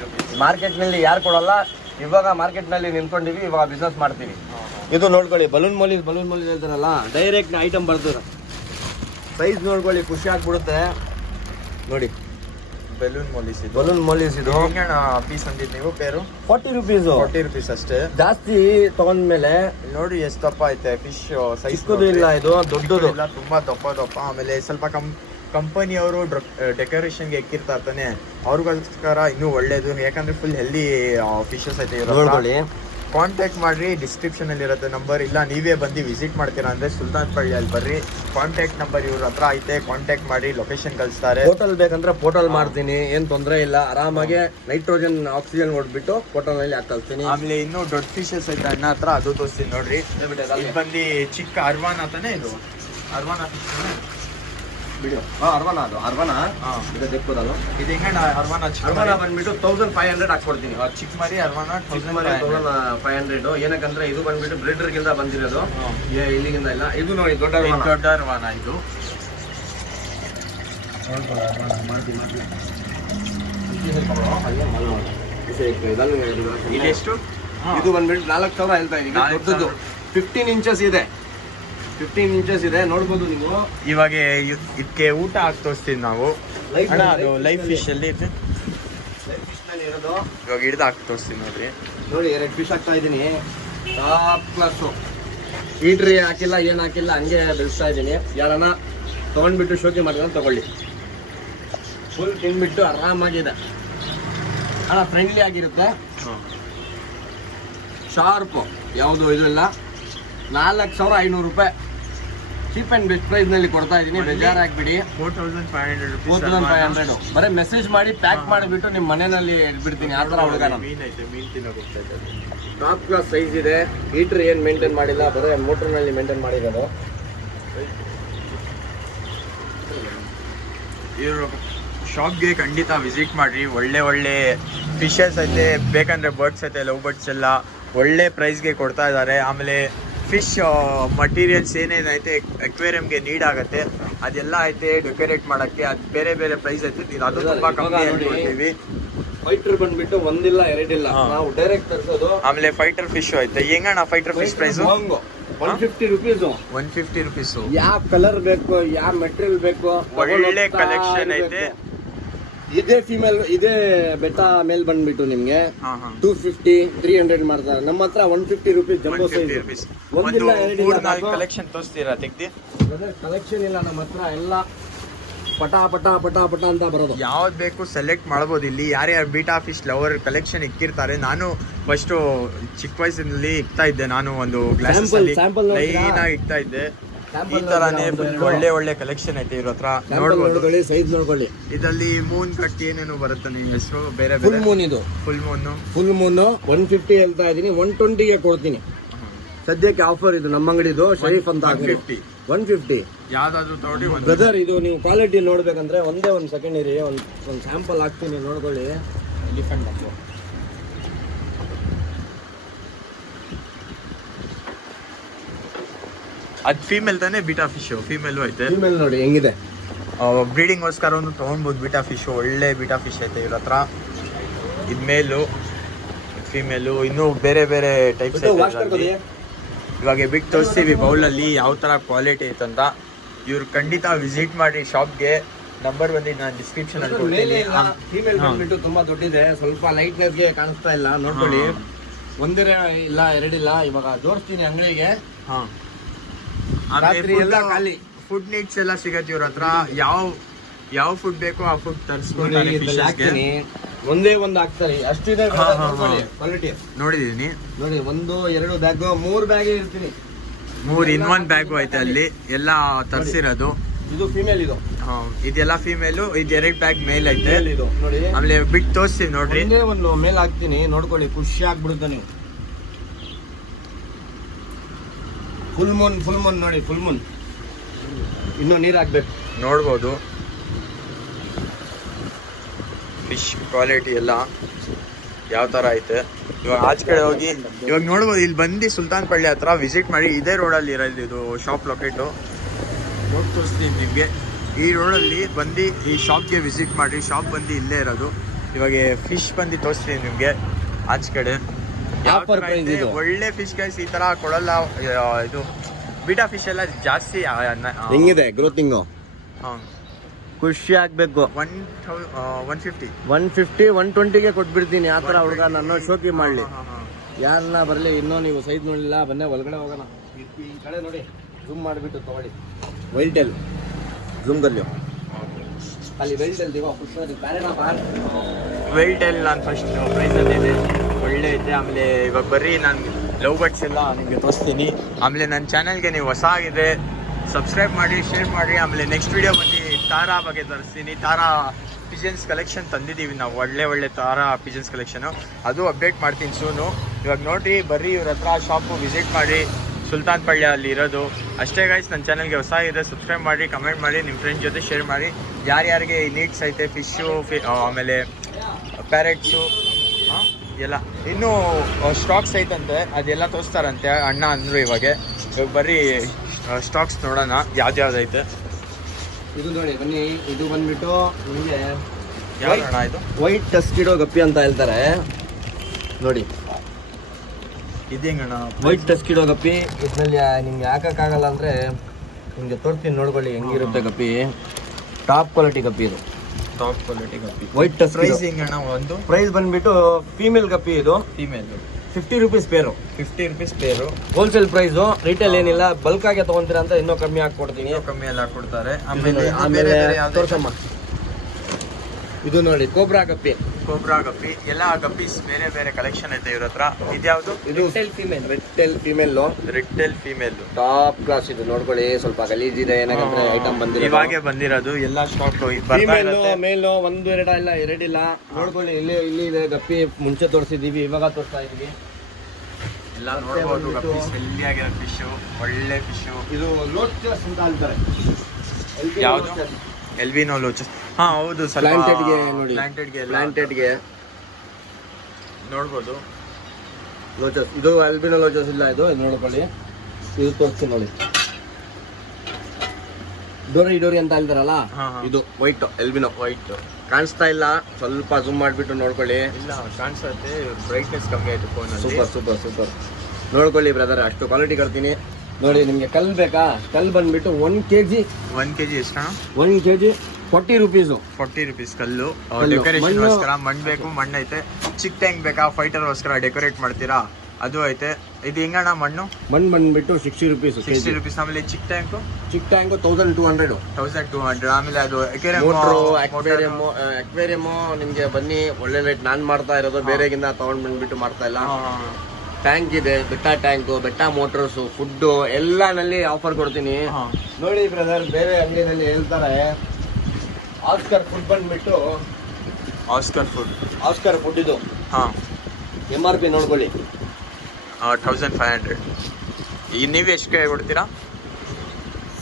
ಮಾರ್ಕೆಟ್ನಲ್ಲಿ ಯಾರು ಕೊಡಲ್ಲ. ಇವಾಗ ಮಾರ್ಕೆಟ್ನಲ್ಲಿ ನಿಂತ್ಕೊಂಡಿವಿ, ಇವಾಗ ಬಿಸ್ನೆಸ್ ಮಾಡ್ತೀವಿ. ಇದು ನೋಡ್ಕೊಳ್ಳಿ, ಬಲೂನ್ ಮೊಲೀಸ್ ಹೇಳ್ತಾರಲ್ಲ, ಡೈರೆಕ್ಟ್ ಐಟಮ್ ಬರ್ತದೆ. ಸೈಜ್ ನೋಡ್ಕೊಳ್ಳಿ, ಖುಷಿ ಆಗ್ಬಿಡುತ್ತೆ. ನೋಡಿ, ಬೆಲೂನ್ ಮೊಲೀಸ್. ಇದು ಹೆಂಗಣ್ಣ ಪೀಸ್ ಅಂದಿದ್ದು ನೀವು ಪೇರು? 40 ರುಪೀಸು. 40 ರುಪೀಸ್ ಅಷ್ಟೇ. ಜಾಸ್ತಿ ತಗೊಂಡ್ಮೇಲೆ ನೋಡಿ ಎಷ್ಟು ದಪ್ಪ ಐತೆ ಫಿಶ್. ಸೈಜ್ ಇಲ್ಲ, ಇದು ದೊಡ್ಡದು ಇಲ್ಲ, ತುಂಬಾ ದಪ್ಪ. ಆಮೇಲೆ ಸ್ವಲ್ಪ ಕಂಪನಿಯವರು ಡೆಕೋರೇಷನ್ಗೆ ಎಕ್ಕಿರ್ತಾರೆ ತಾನೆ, ಅವ್ರಿಗೋಸ್ಕರ ಇನ್ನೂ ಒಳ್ಳೇದು. ಯಾಕಂದ್ರೆ ಫುಲ್ ಹೆಲ್ದಿ ಫಿಶಸ್ ಐತೆ. ನೋಡ್ಕೊಳ್ಳಿ, ಕಾಂಟ್ಯಾಕ್ಟ್ ಮಾಡ್ರಿ, ಡಿಸ್ಕ್ರಿಪ್ಷನ್ ಅಲ್ಲಿ ಇರುತ್ತೆ ನಂಬರ್. ಇಲ್ಲ ನೀವೇ ಬಂದು ವಿಸಿಟ್ ಮಾಡ್ತೀರಾ ಅಂದ್ರೆ ಸುಲ್ತಾನ್ ಪಳ್ಳಿಯಲ್ಲಿ ಬರ್ರಿ. ಕಾಂಟ್ಯಾಕ್ಟ್ ನಂಬರ್ ಇವ್ರ ಹತ್ರ ಐತೆ, ಕಾಂಟ್ಯಾಕ್ಟ್ ಮಾಡಿ, ಲೊಕೇಶನ್ ಕಳಿಸ್ತಾರೆ. ಹೋಟೆಲ್ ಬೇಕಂದ್ರೆ ಪೋಟಲ್ ಮಾಡ್ತೀನಿ, ಏನ್ ತೊಂದರೆ ಇಲ್ಲ. ಆರಾಮಾಗಿ ನೈಟ್ರೋಜನ್ ಆಕ್ಸಿಜನ್ ಹೊಡ್ಬಿಟ್ಟು ಪೋಟಲ್ ನಲ್ಲಿ ಹಾಕಲ್ತೀನಿ. ಆಮೇಲೆ ಇನ್ನೂ ದೊಡ್ಡ ಫಿಶಸ್ ಐತೆ ಅಣ್ಣ ಹತ್ರ, ಅದು ತೋರಿಸ್ತೀನಿ ನೋಡ್ರಿ. ಇದು ಬಂದು ಚಿಕ್ಕ ಅರ್ವಾನ ತಾನೆ. ಇದು ಅರ್ವಾನ ಬಿಡು. ಅರ್ವಾನ. ಇದು ತೆಕ್ಕೋದಲ್ಲ. ಇದು ಹೆಂಗಣ್ಣ ಅರ್ವಾನ? ಅರ್ವಾನ ಬಂದ್ಬಿಟ್ಟು 1500 ಹಾಕ್ಕೊಡ್ತೀನಿ. ಚಿಕ್ಕ ಮರಿ ಅರ್ವಾನ 1500. ಏನಕ್ಕಂದ್ರೆ ಇದು ಬಂದ್ಬಿಟ್ಟು ಬ್ರೀಡರ್ಗಿಂದ ಬಂದಿರೋದು, ಇಲ್ಲಿಗಿಂದ ಇಲ್ಲ. ಇದು ನೋಡಿ, ದೊಡ್ಡ ಅರ್ವಾನ. ಇದು ಇದೆಷ್ಟು? ಇದು ಬಂದ್ಬಿಟ್ಟು 4000 ಹೇಳ್ತಾ ಇದೀನಿ. ದೊಡ್ಡದು 15 ಇಂಚಸ್ ಇದೆ. 15 ಇಂಚಸ್ ಇದೆ, ನೋಡ್ಬೋದು ನೀವು. ಇವಾಗ ಇದಕ್ಕೆ ಊಟ ಹಾಕಿ ತೋರಿಸ್ತೀವಿ ನಾವು. ಅದು ಲೈಫ್ ಫಿಶ್ ಅಲ್ಲಿ ಇರುತ್ತೆ. ಇರೋದು ಇವಾಗ ಹಿಡ್ದು ಹಾಕಿ ತೋರಿಸ್ತೀವಿ ನೋಡ್ರಿ. ನೋಡಿ, 2 ಫಿಶ್ ಹಾಕ್ತಾ ಇದ್ದೀನಿ. Top class. ಹೀಟ್ರಿ ಹಾಕಿಲ್ಲ ಏನು ಹಾಕಿಲ್ಲ, ಹಂಗೆ ಬೆಳೆಸ್ತಾ ಇದ್ದೀನಿ. ಯಾರನ್ನ ತೊಗೊಂಡ್ಬಿಟ್ಟು ಶೋಕಿ ಮಾಡ್ಕೊಂಡು ತಗೊಳ್ಳಿ. ಫುಲ್ ತಿನ್ಬಿಟ್ಟು ಆರಾಮಾಗಿದೆ ಅಣ್ಣ, ಫ್ರೆಂಡ್ಲಿ ಆಗಿರುತ್ತೆ, ಶಾರ್ಪು, ಯಾವುದು ಇದು ಇಲ್ಲ. 4500 ರೂಪಾಯಿ ಚೀಪ್ ಆ್ಯಂಡ್ ಬೆಸ್ಟ್ ಪ್ರೈಸ್ನಲ್ಲಿ ಕೊಡ್ತಾ ಇದ್ದೀನಿ. ಬೇಜಾರಾಗ್ಬಿಡಿ. 4500 ಬರೀ ಮೆಸೇಜ್ ಮಾಡಿ ಪ್ಯಾಕ್ ಮಾಡಿಬಿಟ್ಟು ನಿಮ್ಮ ಮನೆಯಲ್ಲಿ ಇಟ್ಬಿಡ್ತೀನಿ. ಆ ಥರ ಹುಡುಗ ನಾನು. ಟಾಪ್ ಕ್ಲಾಸ್ ಸೈಜ್ ಇದೆ. ಹೀಟ್ರ್ ಏನು ಮೇಂಟೈನ್ ಮಾಡಿಲ್ಲ, ಬರೀ ಮೋಟ್ರ್ನಲ್ಲಿ ಮೇಂಟೈನ್ ಮಾಡಿರೋದು. ಇವರು ಶಾಪ್ಗೆ ಖಂಡಿತ ವಿಸಿಟ್ ಮಾಡಿರಿ. ಒಳ್ಳೆ ಫಿಶಸ್ ಐತೆ, ಬೇಕಂದರೆ ಬರ್ಡ್ಸ್ ಐತೆ, ಲವ್ ಬರ್ಡ್ಸ್ ಎಲ್ಲ ಒಳ್ಳೆ ಪ್ರೈಸ್ಗೆ ಕೊಡ್ತಾ ಇದ್ದಾರೆ. ಆಮೇಲೆ ಫಿಶ್ ಮಟೀರಿಯಲ್ಸ್ ಏನೇನೈತೆ ಅಕ್ವೇರಿಯಂಗೆ ನೀಡ್ ಆಗುತ್ತೆ ಅದೆಲ್ಲ ಐತೆ ಡೆಕೋರೇಟ್ ಮಾಡೋಕ್ಕೆ. ಅದು ಬೇರೆ ಬೇರೆ ಪ್ರೈಸ್ ಐತೆ, ಅದು ತುಂಬ ಕಮ್ಮಿ ಕೊಡ್ತೀವಿ. ಫೈಟರ್ ಬಂದ್ಬಿಟ್ಟು ಒಂದಿಲ್ಲ ಎರಡಿಲ್ಲ, ನಾವು ಡೈರೆಕ್ಟ್ ತರಿಸೋದು. ಆಮೇಲೆ ಫೈಟರ್ ಫಿಶ್ ಐತೆ. ಹೆಂಗಣ್ಣ fighter fish price? 150 rupees. 150 rupees. ಯಾವ ಕಲರ್ ಬೇಕು, ಯಾವ ಮೆಟೀರಿಯಲ್ ಬೇಕು, ಒಳ್ಳೆ ಕಲೆಕ್ಷನ್ ಐತೆ. ಇದೇ ಫಿಮೇಲ್, ಇದೇ ಬೆಟಾ ಮೇಲ್ ಬಂದ್ಬಿಟ್ಟು ನಿಮ್ಗೆ 250 300 ಮಾಡ್ತಾರೆ. ನಮ್ಮ ಹತ್ರ 150 ರೂಪೀಸ್ ಜಂಬೋ ಸೈಜ್. ಒಂದಿಲ್ಲ ಎರಡಿಲ್ಲ. ಕಲೆಕ್ಷನ್ ತೋರಿಸ್ತೀರಾ? ತೆಗ್ದಿ ಕಲೆಕ್ಷನ್ ಇಲ್ಲ ನಮ್ಮ ಹತ್ರ, ಎಲ್ಲ ಪಟ ಪಟ ಪಟ ಪಟ ಅಂತ ಬರೋದು. ಯಾವ್ದು ಬೇಕು ಸೆಲೆಕ್ಟ್ ಮಾಡ್ಬೋದು. ಇಲ್ಲಿ ಯಾರ್ಯಾರು ಬೀಟಾ ಫಿಶ್ ಲವರ್ ಕಲೆಕ್ಷನ್ ಇಕ್ಕಿರ್ತಾರೆ. ನಾನು ಫಸ್ಟು ಚಿಕ್ಕ ವಯಸ್ಸಿನಲ್ಲಿ ಇಕ್ತಾ ಇದ್ದೆ. ನಾನು ಒಂದು ಗ್ಲಾಸಸ್ ಅಲ್ಲಿ ಲೈನ್ ಆಗಿ ಇಕ್ತಾ ಇದ್ದೆ. ಈ ತರಾನೇ ಒಳ್ಳೆ ಕಲೆಕ್ಷನ್ ಐತೆ ಇವ್ರ ಹತ್ರ. ನೋಡ್ಬೋದು, ಸೈಜ್ ನೋಡ್ಕೊಳ್ಳಿ. ಇದರಲ್ಲಿ ಮೂನ್ ಕಟ್ ಏನೇನು ಬರುತ್ತೆ ನಿಮ್ಮ ಹೆಸರು ಬೇರೆ ಫುಲ್ ಮೂನ್. ಇದು ಫುಲ್ ಮೂನ್ 150 ಹೇಳ್ತಾ ಇದೀನಿ, 120ಗೆ ಕೊಡ್ತೀನಿ. ಸದ್ಯಕ್ಕೆ ಆಫರ್ ಇದು ನಮ್ಮ ಅಂಗಡಿದು. ಶರೀಫ್ ಅಂತ 150 ಯಾವ್ದಾದ್ರು ತಗೊಳ್ಳಿ. ಬ್ರದರ್ ಇದು ನೀವು ಕ್ವಾಲಿಟಿ ನೋಡ್ಬೇಕಂದ್ರೆ ಒಂದೇ ಒಂದು ಸೆಕೆಂಡ್ ಇರಿ, ಒಂದು ಸ್ಯಾಂಪಲ್ ಹಾಕ್ತೀನಿ ನೋಡ್ಕೊಳ್ಳಿ. ಎಲಿಫೆಂಟ್ ಹಾಕಿ. ಅದು ಫೀಮೇಲ್ ತಾನೇ ಬೀಟಾ ಫಿಶ್? ಫೀಮೇಲು ಐತೆ. ಫೀಮೇಲ್ ನೋಡಿ ಹೆಂಗಿದೆ. ಬ್ರೀಡಿಂಗ್ಗೋಸ್ಕರ ಒಂದು ತೊಗೊಳ್ಬೋದು ಬೀಟಾ ಫಿಶ್. ಒಳ್ಳೆ ಬೀಟಾ ಫಿಶ್ ಐತೆ ಇವ್ರ ಹತ್ರ. ಇದು ಮೇಲು, ಫೀಮೇಲು, ಇನ್ನೂ ಬೇರೆ ಬೇರೆ ಟೈಪ್ಸ್ ಐತೆ. ಇವಾಗ ಬಿಟ್ಟು ತೋರಿಸ್ತೀವಿ ಬೌಲಲ್ಲಿ ಯಾವ ಥರ ಕ್ವಾಲಿಟಿ ಐತೆ ಅಂತ. ಇವ್ರು ಖಂಡಿತ ವಿಸಿಟ್ ಮಾಡಿ ಶಾಪ್ಗೆ. ನಂಬರ್ ಬಂದು ನಾನು ಡಿಸ್ಕ್ರಿಪ್ಷನ್ ಅಲ್ಲಿ ಕೊಡ್ತೀನಿ. ಫೀಮೇಲ್ ಬಂದ್ಬಿಟ್ಟು ತುಂಬಾ ದೊಡ್ಡಿದೆ, ಸ್ವಲ್ಪ ಲೈಟ್ನೆಸ್ಗೆ ಕಾಣಿಸ್ತಾ ಇಲ್ಲ, ನೋಡ್ಕೊಳ್ಳಿ. ಒಂದೇ ಇಲ್ಲ ಎರಡಿಲ್ಲ. ಇವಾಗ ಜೋಡಿಸ್ತೀನಿ ಅಂಗಡಿಗೆ. ಖಾಲಿ ಫುಡ್ ನೀಡ್ಸ್ ಎಲ್ಲ ಸಿಗತ್ತೆ ಇವ್ರ ಹತ್ರ. ಯಾವ ಫುಡ್ ಬೇಕೋ ಆ ಫುಡ್ ತರಿಸ್ಕೊಂಡು ಒಂದೇ ಒಂದು ಹಾಕ್ತಾರೆ, ಅಷ್ಟಿದೆ ಕ್ವಾಲಿಟಿ. ನೋಡಿದೀನಿ ನೋಡಿ, 1 2 ಬ್ಯಾಗ್ 3 ಬ್ಯಾಗ್ ಇರ್ತೀನಿ. 3 in 1 ಬ್ಯಾಗು ಐತೆ ಅಲ್ಲಿ ಎಲ್ಲ ತರಿಸಿರೋದು. ಇದು ಫೀಮೇಲ್. ಇದು ಇದೆಲ್ಲ ಫೀಮೇಲು. ಇದು 2 ಬ್ಯಾಗ್ ಮೇಲ್ ಐತೆ. ಇದು ನೋಡಿ, ಆಮೇಲೆ ಬಿಟ್ಟು ತೋರಿಸ್ತೀವಿ ನೋಡ್ರಿ. ಒಂದು ಮೇಲ್ ಹಾಕ್ತೀನಿ, ನೋಡ್ಕೊಳ್ಳಿ, ಖುಷಿ ಆಗ್ಬಿಡುತ್ತೆ ನೀವು. ಫುಲ್ ಮೂನ್ ನೋಡಿ, ಫುಲ್ ಮೂನ್. ಇನ್ನೂ ನೀರು ಹಾಕ್ಬೇಕು, ನೋಡ್ಬೋದು ಫಿಶ್ ಕ್ವಾಲಿಟಿ ಎಲ್ಲ ಯಾವ ಥರ ಐತೆ. ಇವಾಗ ಆಚೆ ಕಡೆ ಹೋಗಿ ಇವಾಗ ನೋಡ್ಬೋದು. ಇಲ್ಲಿ ಬಂದು ಸುಲ್ತಾನ್ ಪಳ್ಳಿ ಹತ್ರ ವಿಸಿಟ್ ಮಾಡಿ. ಇದೇ ರೋಡಲ್ಲಿ ಇರೋದು ಇದು ಶಾಪ್ ಲೊಕೇಟು. ನೋಡಿ ತೋರಿಸ್ತೀನಿ ನಿಮಗೆ. ಈ ರೋಡಲ್ಲಿ ಬಂದು ಈ ಶಾಪ್ಗೆ ವಿಸಿಟ್ ಮಾಡಿ. ಶಾಪ್ ಬಂದು ಇಲ್ಲೇ ಇರೋದು. ಇವಾಗ ಫಿಶ್ ಬಂದು ತೋರಿಸ್ತೀನಿ ನಿಮಗೆ ಆಚೆ ಕಡೆ. ಒಳ್ಳೆ ಫಿಶ್ ಗೈಸ್ ಈ ಥರ ಕೊಡಲ್ಲ. ಇದು ಬೀಟಾ ಫಿಶ್ ಎಲ್ಲ ಜಾಸ್ತಿ ಹೆಂಗಿದೆ ಗ್ರೋತಿಂಗು. ಖುಷಿ ಆಗ್ಬೇಕು. 150 120ಗೆ ಕೊಟ್ಬಿಡ್ತೀನಿ. ಆ ಥರ ಹುಡುಗ ನನ್ನ ಶೋಕಿ ಮಾಡಲಿ. ಯಾರನ್ನ ಬರಲಿ. ಇನ್ನೂ ನೀವು ಸೈಜ್ ನೋಡಿಲ್ಲ, ಬನ್ನಿ ಒಳಗಡೆ ಹೋಗೋಣ. ಈ ಕಡೆ ನೋಡಿ, ಝೂಮ್ ಮಾಡಿಬಿಟ್ಟು ತಗೊಳ್ಳಿ. ವೈಲ್ಟೆಲ್ ಝೂಮ್ ಕರ್ಲಿ ಅಲ್ಲಿ ವೈಲ್ಟೆಲ್ ದಿವ ವೈಲ್ಟೆಲ್ ನಾನು ಫಸ್ಟ್ ಪ್ರೈಸಲ್ಲಿ ಇದೆ, ಒಳ್ಳೆ ಇದೆ. ಆಮೇಲೆ ಇವಾಗ ಬರ್ರಿ ನಾನು ಲವ್ ಬರ್ಡ್ಸ್ ಎಲ್ಲ ನಿಮಗೆ ತೋರಿಸ್ತೀನಿ. ಆಮೇಲೆ ನನ್ನ ಚಾನಲ್ಗೆ ನೀವು ಹೊಸ ಆಗಿದೆ ಸಬ್ಸ್ಕ್ರೈಬ್ ಮಾಡಿ, ಶೇರ್ ಮಾಡಿ. ಆಮೇಲೆ ನೆಕ್ಸ್ಟ್ ವೀಡಿಯೋ ಬಂದು ತಾರಾ ಬಗ್ಗೆ ತರಿಸ್ತೀನಿ. ತಾರಾ ಪಿಜನ್ಸ್ ಕಲೆಕ್ಷನ್ ತಂದಿದ್ದೀವಿ ನಾವು, ಒಳ್ಳೆ ತಾರಾ ಪಿಜನ್ಸ್ ಕಲೆಕ್ಷನು. ಅದು ಅಪ್ಡೇಟ್ ಮಾಡ್ತೀನಿ ಸೂನು. ಇವಾಗ ನೋಡಿರಿ, ಬರ್ರಿ ಇವ್ರ ಹತ್ರ ಶಾಪು ವಿಸಿಟ್ ಮಾಡಿ. ಸುಲ್ತಾನ್ ಪಳ್ಳಿ ಅಲ್ಲಿ ಇರೋದು ಅಷ್ಟೇ ಗೈಸ್. ನನ್ನ ಚಾನಲ್ಗೆ ಹೊಸ ಇದೆ ಸಬ್ಸ್ಕ್ರೈಬ್ ಮಾಡಿ, ಕಮೆಂಟ್ ಮಾಡಿ, ನಿಮ್ಮ ಫ್ರೆಂಡ್ಸ್ ಜೊತೆ ಶೇರ್ ಮಾಡಿ. ಯಾರ್ಯಾರಿಗೆ ನೀಡ್ಸ್ ಐತೆ ಫಿಶ್ಶು, ಆಮೇಲೆ ಪ್ಯಾರೆಟ್ಸು ಎಲ್ಲ ಇನ್ನೂ ಸ್ಟಾಕ್ಸ್ ಐತಂತೆ, ಅದೆಲ್ಲ ತೋರಿಸ್ತಾರಂತೆ ಅಣ್ಣ ಅಂದರು. ಇವಾಗ ಬರ್ರಿ ಸ್ಟಾಕ್ಸ್ ನೋಡೋಣ ಯಾವ್ದಾವ್ದೈತೆ. ಇದು ನೋಡಿ ಬನ್ನಿ, ಇದು ಬಂದ್ಬಿಟ್ಟು ನಿಮಗೆ ಯಾವ್ದಣ್ಣ ಇದು? ವೈಟ್ ಟಸ್ಕಿಡೋ ಗಪ್ಪಿ ಅಂತ ಹೇಳ್ತಾರೆ ನೋಡಿ. ಇದೇಂಗಣ್ಣ ವೈಟ್ ಟಸ್ಕಿಡೋ ಗಪ್ಪಿ. ಇದರಲ್ಲಿ ನಿಮ್ಗೆ ಹಾಕೋಕ್ಕಾಗಲ್ಲ ಅಂದರೆ ನಿಮಗೆ ತೋರಿಸ್ತೀನಿ, ನೋಡ್ಕೊಳ್ಳಿ ಹೆಂಗಿರುತ್ತೆ ಗಪ್ಪಿ. ಟಾಪ್ ಕ್ವಾಲಿಟಿ ಗಪ್ಪಿ ಇದು, top quality guppy. White tuxedo. Price ಹೆಂಗಣ್ಣ? ಒಂದು ಪ್ರೈಸ್ ಬಂದ್ಬಿಟ್ಟು ಫೀಮೇಲ್ ಗಪ್ಪಿ ಇದು. 50 ರೂಪೀಸ್ ಪೇರು. 50 ರೂಪೀಸ್ ಪೇರು. ಹೋಲ್ಸೇಲ್ ಪ್ರೈಸು, ರಿಟೇಲ್ ಏನಿಲ್ಲ. ಬಲ್ಕ್ ಆಗಿ ತಗೊಂತೀರಾ ಅಂತ ಇನ್ನೂ ಕಮ್ಮಿ ಹಾಕೊಡ್ತೀನಿ. ಕಮ್ಮಿ ಎಲ್ಲ ಕೊಡ್ತಾರೆ. ಆಮೇಲೆ ತೋರ್ಸಮ್ಮ, ಇದು ನೋಡಿ ಕೋಬ್ರಾ ಗಪ್ಪಿ. ಕೋಬ್ರಾ ಗಪ್ಪಿ ಎಲ್ಲ ಗಪ್ಪೀಸ್ ಬೇರೆ ಬೇರೆ ಕಲೆಕ್ಷನ್ ಐತೆ ಇವ್ರ ಹತ್ರ. ಇದ್ಯಾವುದು? ಇದು red tail female top class. ಇದು ನೋಡ್ಕೊಳ್ಳಿ, ಸ್ವಲ್ಪ ಗಲೀಜಿದೆ ಏನಂದ್ರೆ ಐಟಮ್ ಬಂದಿದೆ, ಇವಾಗೆ ಬಂದಿರೋದು ಎಲ್ಲ ಸ್ಟಾಕ್ ಮೇಲ್ ಒಂದು ಎರಡಿಲ್ಲ. ನೋಡ್ಕೊಳ್ಳಿ, ಇಲ್ಲಿ ಇದೆ ಗಪ್ಪಿ. ಮುಂಚೆ ತೋರಿಸಿದೀವಿ, ಇವಾಗ ತೋರಿಸ್ತಾ ಇದೀವಿ. ಎಲ್ಲ ನೋಡ್ಬೋದು. ಗಪ್ಪೀಸ್ ಹೆಲ್ದಿ ಆಗಿರೋ ಫಿಶು, ಒಳ್ಳೆ ಫಿಶು. ಇದು ಲೋಚಸ್ ಅಂತ ಅಂತಾರೆ. ಯಾವುದು? ಎಲ್ವಿನೋ ಲೋಚಸ್. ಹಾ ಹೌದು, ಪ್ಲಾಂಟೆಡ್ಗೆ ನೋಡಿ, ಪ್ಲಾಂಟೆಡ್ಗೆ ನೋಡ್ಬೋದು. ಲೋಚಸ್ ಇದು ಎಲ್ಬಿನೋ ಲೋಚಸ್ ಇಲ್ಲ. ಇದು ನೋಡ್ಕೊಳ್ಳಿ, ಇದು ತೋರಿಸ್ತೀನಿ ನೋಡಿ. ಡೋರಿ ಅಂತ ಹೇಳ್ತಾರಲ್ಲ, ಇದು ವೈಟ್ ಎಲ್ಬಿನೋ. ವೈಟ್ ಕಾಣಿಸ್ತಾ ಇಲ್ಲ, ಸ್ವಲ್ಪ ಜೂಮ್ ಮಾಡಿಬಿಟ್ಟು ನೋಡ್ಕೊಳ್ಳಿ. ಇಲ್ಲ ಕಾಣಿಸುತ್ತೆ, ಬ್ರೈಟ್ನೆಸ್ ಕಮ್ಮಿ ಆಯ್ತು ಫೋನಲ್ಲಿ. ಸೂಪರ್ ನೋಡ್ಕೊಳ್ಳಿ ಬ್ರದರ್, ಅಷ್ಟು ಕ್ವಾಲಿಟಿ ಕೊಡ್ತೀನಿ ನೋಡಿ. ನಿಮಗೆ ಕಲ್ ಬೇಕಾ? ಕಲ್ ಬಂದ್ಬಿಟ್ಟು 1 kg ಎಷ್ಟು? 1 kg 40 ರೂಪೀಸು. 40 ರೂಪೀಸ್ ಕಲ್ಲು. ಡೆಕೋರೇಷನ್ಗೋಸ್ಕರ ಮಣ್ಣು ಬೇಕು, ಮಣ್ಣು ಐತೆ. ಚಿಕ್ಕ ಟ್ಯಾಂಕ್ ಬೇಕಾ? ಫೈಟರ್ಗೋಸ್ಕರ ಡೆಕೋರೇಟ್ ಮಾಡ್ತೀರಾ? ಅದು ಐತೆ. ಇದು ಹೆಂಗಣ್ಣ ಮಣ್ಣು ಬಂದ್ಬಿಟ್ಟು 60 ರೂಪೀಸ್. 60 ರೂಪೀಸ್. ಆಮೇಲೆ ಚಿಕ್ಕ ಟ್ಯಾಂಕು 1200. ಆಮೇಲೆ ಅದು ಅಕ್ವೇರಿಯಮ್ ನಿಮ್ಗೆ ಬನ್ನಿ, ಒಳ್ಳೆ ರೇಟ್. ನಾನ್ ಮಾಡ್ತಾ ಇರೋದು ಬೇರೆಗಿಂತ ತಗೊಂಡ್ ಬಂದ್ಬಿಟ್ಟು ಮಾಡ್ತಾ ಇಲ್ಲ. ಟ್ಯಾಂಕ್ ಇದೆ, ಬೆಟ್ಟ ಮೋಟರ್ಸು, ಫುಡ್ಡು ಎಲ್ಲನಲ್ಲಿ ಆಫರ್ ಕೊಡ್ತೀನಿ ನೋಡಿ ಬ್ರದರ್. ಬೇರೆ ಅಂಗಡಿನಲ್ಲಿ ಹೇಳ್ತಾರೆ ಆಸ್ಕರ್ ಫುಡ್ ಬಂದ್ಬಿಟ್ಟು, ಆಸ್ಕರ್ ಫುಡ್ ಇದು MRP ನೋಡ್ಕೊಳ್ಳಿ 1500. ಈಗ ನೀವು ಎಷ್ಟು ಕೊಡ್ತೀರಾ?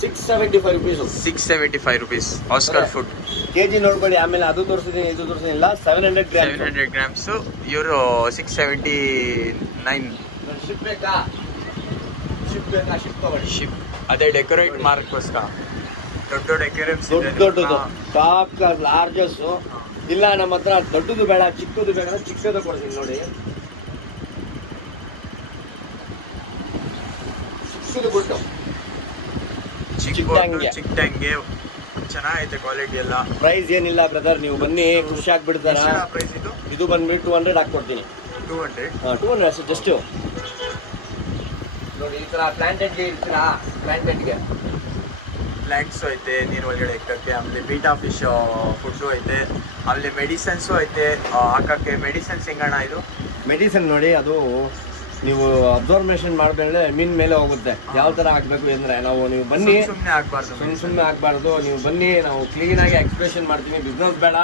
675 rupees. 675 rupees Oscar food KG ನೋಡ್ಕೊಳ್ಳಿ. ಆಮೇಲೆ ಅದು ತೋರಿಸಿದೀನಿ, ಇದು ತೋರಿಸಿಲ್ಲ. 700 ಗ್ರಾಮ್ಸ್. ಇವರು 679. ಶಿಪ್ ಬೇಕಾ? ಶಿಪ್ ತಗೊಳ್ಳಿ. ಶಿಪ್ ಅದೇ ಡೆಕೋರೇಟ್ ಮಾರ್ಕ್ಗೋಸ್ಕರ ದೊಡ್ಡ ಡೆಕೋರೇಟ್ಸ್, ದೊಡ್ಡದು ಟಾಪ್ ಕ್ಲಾಸ್ ಲಾರ್ಜಸ್. ಇಲ್ಲ ನಮ್ಮ ಹತ್ರ ದೊಡ್ಡದು ಬೇಡ, ಚಿಕ್ಕದು ಬೇಕಾದ್ರೆ ಚಿಕ್ಕದು ಕೊಡ್ತೀನಿ ನೋಡಿ. ಚಿಕ್ಕದು ಬಿಟ್ಟು ಚಿಕ್ಕ ಟ್ಯಾಂಕ್ಗೆ ಚೆನ್ನಾಗೈತೆ ಕ್ವಾಲಿಟಿ ಎಲ್ಲ. ಪ್ರೈಸ್ ಏನಿಲ್ಲ ಬ್ರದರ್, ನೀವು ಬನ್ನಿ, ಖುಷಿ ಆಗ್ಬಿಡ್ತಾರ. ಪ್ರೈಸ್ ಇದು ಬಂದ್ಬಿಟ್ಟು 200 ಹಾಕ್ಕೊಡ್ತೀನಿ. 200 ಜಸ್ಟ್ ನೋಡಿ. ಈ ತರ ಪ್ಲಾಂಟೆಡ್ಗೆ ಇರ್ತೀರಾ? ಪ್ಲಾಂಟ್ಸ್ ಐತೆ ನೀರ್ ಒಳಗಡೆ ಇಕ್ಕಕ್ಕೆ. ಆಮೇಲೆ ಬೀಟಾ ಫಿಶ್ ಫುಡ್ಡು ಐತೆ. ಆಮೇಲೆ ಮೆಡಿಸನ್ಸು ಐತೆ ಹಾಕಕ್ಕೆ. ಮೆಡಿಸನ್ಸ್ ಹೆಂಗಣ್ಣ ಇದು? ಮೆಡಿಸನ್ ನೋಡಿ, ಅದು ನೀವು ಅಬ್ಸರ್ವೇಷನ್ ಮಾಡ್ಬೇಕಂದ್ರೆ ಮೀನ್ ಮೇಲೆ ಹೋಗುತ್ತೆ. ಯಾವ ತರ ಹಾಕ್ಬೇಕು ಅಂದ್ರೆ ನೀವು ಬನ್ನಿ, ಸುಮ್ಮನೆ ಆಗ್ಬಾರ್ದು. ನೀವು ಬನ್ನಿ, ನಾವು ಕ್ಲೀನ್ ಆಗಿ ಎಕ್ಸ್ಪ್ರೆಷನ್ ಮಾಡ್ತೀನಿ. ಬಿಸ್ನೆಸ್ ಬೇಡ,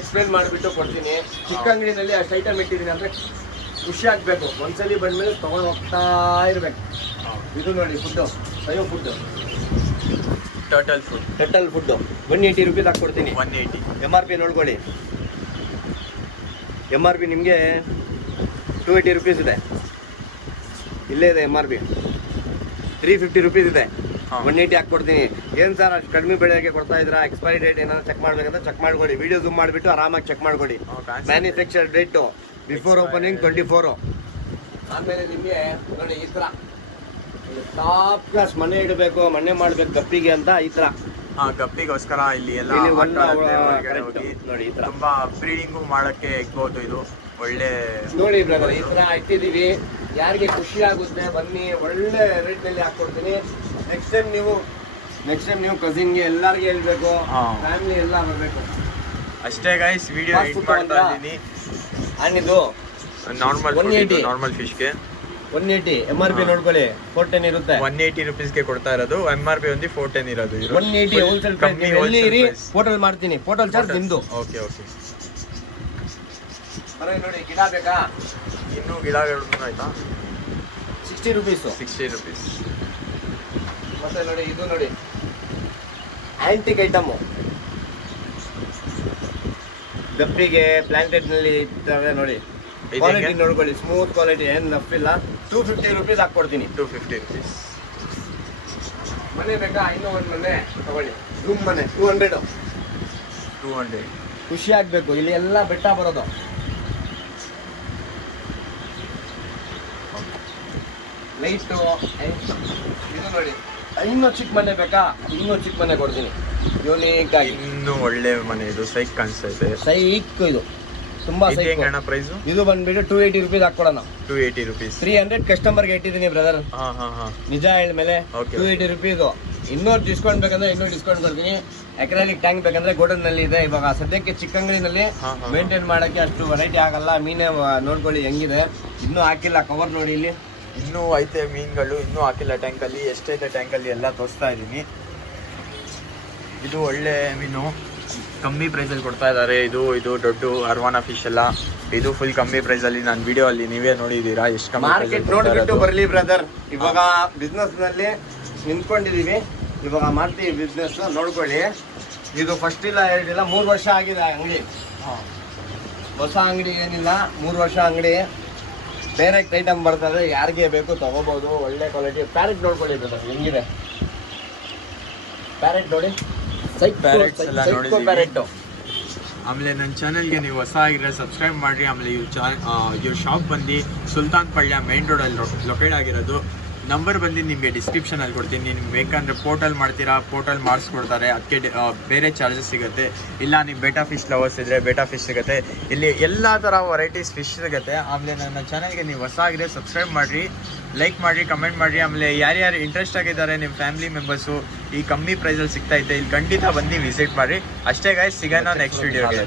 ಎಕ್ಸ್ಪ್ಲೇನ್ ಮಾಡಿಬಿಟ್ಟು ಕೊಡ್ತೀನಿ. ಚಿಕ್ಕ ಅಂಗಡಿನಲ್ಲಿ ಅಷ್ಟು ಐಟಮ್ ಇಟ್ಟಿದ್ದೀನಿ ಅಂದ್ರೆ ಖುಷಿ ಆಗ್ಬೇಕು. ಒಂದ್ಸಲಿ ಬಂದ್ಮೇಲೆ ತಗೊಂಡು ಹೋಗ್ತಾ ಇರ್ಬೇಕು. ಇದು ನೋಡಿ food, food turtle food 180 rupees ಹಾಕ್ಕೊಡ್ತೀನಿ. 180. MRP ನೋಡ್ಕೊಳ್ಳಿ. MRP ನಿಮಗೆ 280 ರೂಪೀಸ್ ಇದೆ. ಇಲ್ಲೇ ಇದೆ MRP 350 ರೂಪೀಸ್ ಇದೆ. 180 ಹಾಕ್ಕೊಡ್ತೀನಿ. ಏನು ಸರ್ ಅಷ್ಟು ಕಡಿಮೆ ಬೆಳೆಗೆ ಕೊಡ್ತಾ ಇದ್ದೀರಾ? ಎಕ್ಸ್ಪೈರಿ ಡೇಟ್ ಏನಾದ್ರು ಚೆಕ್ ಮಾಡ್ಬೇಕಂತ ಚೆಕ್ ಮಾಡ್ಕೊಳ್ಳಿ. ವಿಡಿಯೋ ಜೂಮ್ ಮಾಡಿಬಿಟ್ಟು ಆರಾಮಾಗಿ ಚೆಕ್ ಮಾಡ್ಕೊಳ್ಳಿ. Manufacture date before opening 24. ಆಮೇಲೆ ನಿಮಗೆ ನೋಡಿ ಈ ಥರ ಟಾಪ್ ಕ್ಲಾಸ್ ಮನೆ ಇಡಬೇಕು, ಮನೆ ಮಾಡಬೇಕು ಗಪ್ಪಿಗೆ ಅಂತ ಈ ಥರ. ಗಪ್ಪಿಗೋಸ್ಕರ ಇಲ್ಲಿ ಎಲ್ಲ ನೋಡಿ. ತುಂಬಾ ಬ್ರೀಡಿಂಗು ಮಾಡಕ್ಕೆ ಇಕ್ಬೋದು. ಇದು ಒಳ್ಳೆ ನೋಡಿ ಬ್ರದರ್, ಈ ಥರ ಇಟ್ಟಿದ್ದೀವಿ. ಯಾರಿಗೆ ಖುಷಿ ಆಗುತ್ತೆ ಬನ್ನಿ, ಒಳ್ಳೆ ರೇಟ್ನಲ್ಲಿ ಹಾಕ್ಕೊಡ್ತೀನಿ. ನೆಕ್ಸ್ಟ್ ಟೈಮ್ ನೀವು ಕಸಿನ್ಗೆ ಎಲ್ಲರಿಗೆ ಹೇಳ್ಬೇಕು, ಫ್ಯಾಮಿಲಿ ಎಲ್ಲ ಬರಬೇಕು ಅಷ್ಟೇ. ಗೈಸ್ ವಿಡಿಯೋ ಎಡಿಟ್ ಮಾಡ್ತಾ ಇದ್ದೀನಿ. ಆ್ಯಂಡ್ ಇದು ನಾರ್ಮಲ್ ಫಿಶ್ಗೆ 180. MRP ನೋಡ್ಕೊಳ್ಳಿ 410 ಇರುತ್ತೆ. 180 ರೂಪೀಸ್ಗೆ ಕೊಡ್ತಾ ಇರೋದು. MRP ಒಂದು 410 ಇರೋದು. 180 ಹೋಲ್ಸೇಲ್ ಪ್ರೈಸ್. ಹೋಟೆಲ್ ಮಾಡ್ತೀನಿ, ಹೋಟೆಲ್ ಚಾರ್ಜ್ ನಿಮ್ದು. ಓಕೆ. ನೋಡಿ ಗಿಡ ಬೇಕಾ? ಇನ್ನೂ ಗಿಡ ಆಯ್ತಾ? 60 ರೂಪೀಸು. 60 ರೂಪೀಸ್. ಮತ್ತೆ ನೋಡಿ ಇದು ನೋಡಿ ಆಂಟಿಕ್ ಐಟಮು. ಗಪ್ಪಿಗೆ ಪ್ಲಾಂಟೆಡ್ನಲ್ಲಿ ಇರ್ತವೆ ನೋಡಿ. ಕ್ವಾಲಿಟಿ ನೋಡ್ಕೊಳ್ಳಿ, ಸ್ಮೂತ್ ಕ್ವಾಲಿಟಿ, ಏನು ನಫಿಲ್ಲ. 250 ರೂಪೀಸ್ ಹಾಕ್ಕೊಡ್ತೀನಿ. 250 ರೂಪೀಸ್. ಮನೆ ಬೇಕಾ? ಇನ್ನೂ ಒಂದು ಮನೆ ತಗೊಳ್ಳಿ. ರೂಮ್ ಮನೆ 200. ಖುಷಿ ಆಗ್ಬೇಕು. ಇಲ್ಲಿ ಎಲ್ಲ ಬೆಟ್ಟ ಬರೋದು. ಲೈಟು ಇದು ನೋಡಿ. ಇನ್ನೂ ಚಿಕ್ಕ ಮನೆ ಬೇಕಾ? ಇನ್ನೂ ಚಿಕ್ಕ ಮನೆ ಕೊಡ್ತೀನಿ. ಯೂನಿಕ್ ಆಗಿ ಇನ್ನೂ ಒಳ್ಳೆ ಮನೆ. ಇದು ಸೈಕ್ ಕಾಣಿಸ್ತಾ ಇದೆ. ಸೈಕ್ ಇದು ತುಂಬಾ ಇದು ಹೆಂಗ್ ಅಣ್ಣ ಪ್ರೈಸು? ಇದು ಬಂದ್ಬಿಟ್ಟು 280 ರುಪೀಸ್ ಹಾಕೊಡೋಣ. 280 ರುಪೀಸ್. 300 ಕಸ್ಟಮರ್ಗೆ ಇಟ್ಟಿದ್ದೀನಿ ಬ್ರದರ್. ನಿಜ ಹೇಳಿದ್ಮೇಲೆ 280 ರುಪೀಸ್. ಇನ್ನೂ ಡಿಸ್ಕೌಂಟ್ ಬೇಕಂದ್ರೆ ಇನ್ನೂ ಡಿಸ್ಕೌಂಟ್ ಕೊಡ್ತೀನಿ. ಅಕ್ರಾಲಿಕ್ ಟ್ಯಾಂಕ್ ಬೇಕಂದ್ರೆ ಗೋಡನ್ ನಲ್ಲಿ ಇದೆ. ಇವಾಗ ಸದ್ಯಕ್ಕೆ ಚಿಕ್ಕಂಗಡಿನಲ್ಲಿ ಮೇಂಟೈನ್ ಮಾಡಕ್ಕೆ ಅಷ್ಟು ವೆರೈಟಿ ಆಗಲ್ಲ. ಮೀನೇ ನೋಡ್ಕೊಳ್ಳಿ ಹೆಂಗಿದೆ, ಇನ್ನೂ ಹಾಕಿಲ್ಲ ಕವರ್ ನೋಡಿ ಇಲ್ಲಿ. ಇನ್ನೂ ಐತೆ ಮೀನುಗಳು, ಇನ್ನೂ ಹಾಕಿಲ್ಲ ಟ್ಯಾಂಕಲ್ಲಿ. ಎಷ್ಟೈತೆ ಟ್ಯಾಂಕಲ್ಲಿ ಎಲ್ಲ ತೋರಿಸ್ತಾ ಇದ್ದೀನಿ. ಇದು ಒಳ್ಳೆ ಮೀನು, ಕಮ್ಮಿ ಪ್ರೈಸಲ್ಲಿ ಕೊಡ್ತಾ ಇದ್ದಾರೆ. ಇದು ದೊಡ್ಡ ಅರ್ವಾನ ಫಿಶ್ ಎಲ್ಲ ಇದು ಫುಲ್ ಕಮ್ಮಿ ಪ್ರೈಸಲ್ಲಿ. ನಾನು ವಿಡಿಯೋ ಅಲ್ಲಿ ನೀವೇ ನೋಡಿದ್ದೀರಾ ಎಷ್ಟು ಕಮ್ಮಿ ಮಾರ್ಕೆಟ್ ನೋಡ್ಬಿಟ್ಟು ಬರಲಿ ಬ್ರದರ್. ಇವಾಗ ಬಿಸ್ನೆಸ್ ನಲ್ಲಿ ನಿಂತ್ಕೊಂಡಿದೀವಿ, ಇವಾಗ ಮಾಡ್ತೀವಿ ಬಿಸ್ನೆಸ್ ನೋಡ್ಕೊಳ್ಳಿ. ಇದು ಫಸ್ಟ್ ಇಲ್ಲ ಎರಡಿಲ್ಲ 3 ವರ್ಷ ಆಗಿದೆ ಅಂಗಡಿ. ಹೊಸ ಅಂಗಡಿ ಏನಿಲ್ಲ, 3 ವರ್ಷ ಅಂಗಡಿ. ಬೇರೆ ಐಟಮ್ ಬರ್ತದೆ, ಯಾರಿಗೆ ಬೇಕು ತಗೋಬಹುದು. ಒಳ್ಳೆ ಕ್ವಾಲಿಟಿ. ಪ್ಯಾರೆಟ್ ನೋಡ್ಕೊಳ್ಳಿ ಬ್ರದರ್ ಹೆಂಗಿದೆ. ಪ್ಯಾರೆಟ್ ನೋಡಿ, ಪ್ಯಾರೆಟ್ಸ್ ಎಲ್ಲ ನೋಡಿದ್ದೀವಿ. ಪ್ಯಾರೆಟ್. ಆಮೇಲೆ ನನ್ನ ಚಾನಲ್ಗೆ ನೀವು ಹೊಸ ಆಗಿದ್ರೆ ಸಬ್ಸ್ಕ್ರೈಬ್ ಮಾಡಿರಿ. ಆಮೇಲೆ ಇವ್ರ ಶಾಪ್ ಬಂದು ಸುಲ್ತಾನ್ ಪಳ್ಯ ಮೇನ್ ರೋಡಲ್ಲಿ ಲೊಕೇಟ್ ಆಗಿರೋದು. ನಂಬರ್ ಬಂದು ನಿಮಗೆ ಡಿಸ್ಕ್ರಿಪ್ಷನಲ್ಲಿ ಕೊಡ್ತೀನಿ. ನಿಮ್ಗೆ ಬೇಕಂದರೆ ಪೋರ್ಟಲ್ ಮಾಡ್ತೀರಾ, ಪೋರ್ಟಲ್ ಮಾಡಿಸ್ಕೊಡ್ತಾರೆ. ಅದಕ್ಕೆ ಬೇರೆ ಚಾರ್ಜಸ್ ಸಿಗುತ್ತೆ. ಇಲ್ಲ ನೀವು ಬೇಟಾ ಫಿಶ್ ಲವರ್ಸ್ ಇದ್ದರೆ ಬೇಟಾ ಫಿಶ್ ಸಿಗುತ್ತೆ. ಇಲ್ಲಿ ಎಲ್ಲ ಥರ ವೆರೈಟೀಸ್ ಫಿಶ್ ಸಿಗುತ್ತೆ. ಆಮೇಲೆ ನನ್ನ ಚಾನಲ್ಗೆ ನೀವು ಹೊಸ ಆಗಿದ್ರೆ ಸಬ್ಸ್ಕ್ರೈಬ್ ಮಾಡಿರಿ, ಲೈಕ್ ಮಾಡಿರಿ, ಕಮೆಂಟ್ ಮಾಡಿರಿ. ಆಮೇಲೆ ಯಾರ್ಯಾರು ಇಂಟ್ರೆಸ್ಟ್ ಆಗಿದ್ದಾರೆ ನಿಮ್ಮ ಫ್ಯಾಮಿಲಿ ಮೆಂಬರ್ಸು ಈ ಕಮ್ಮಿ ಪ್ರೈಸಲ್ಲಿ ಸಿಗ್ತಾ ಇದೆ, ಇಲ್ಲಿ ಖಂಡಿತ ಬಂದು ವಿಸಿಟ್ ಮಾಡಿರಿ. ಅಷ್ಟೇ ಗಾಯ್ಸ್, ಸಿಗೋಣ ನೆಕ್ಸ್ಟ್ ವಿಡಿಯೋಗೆ.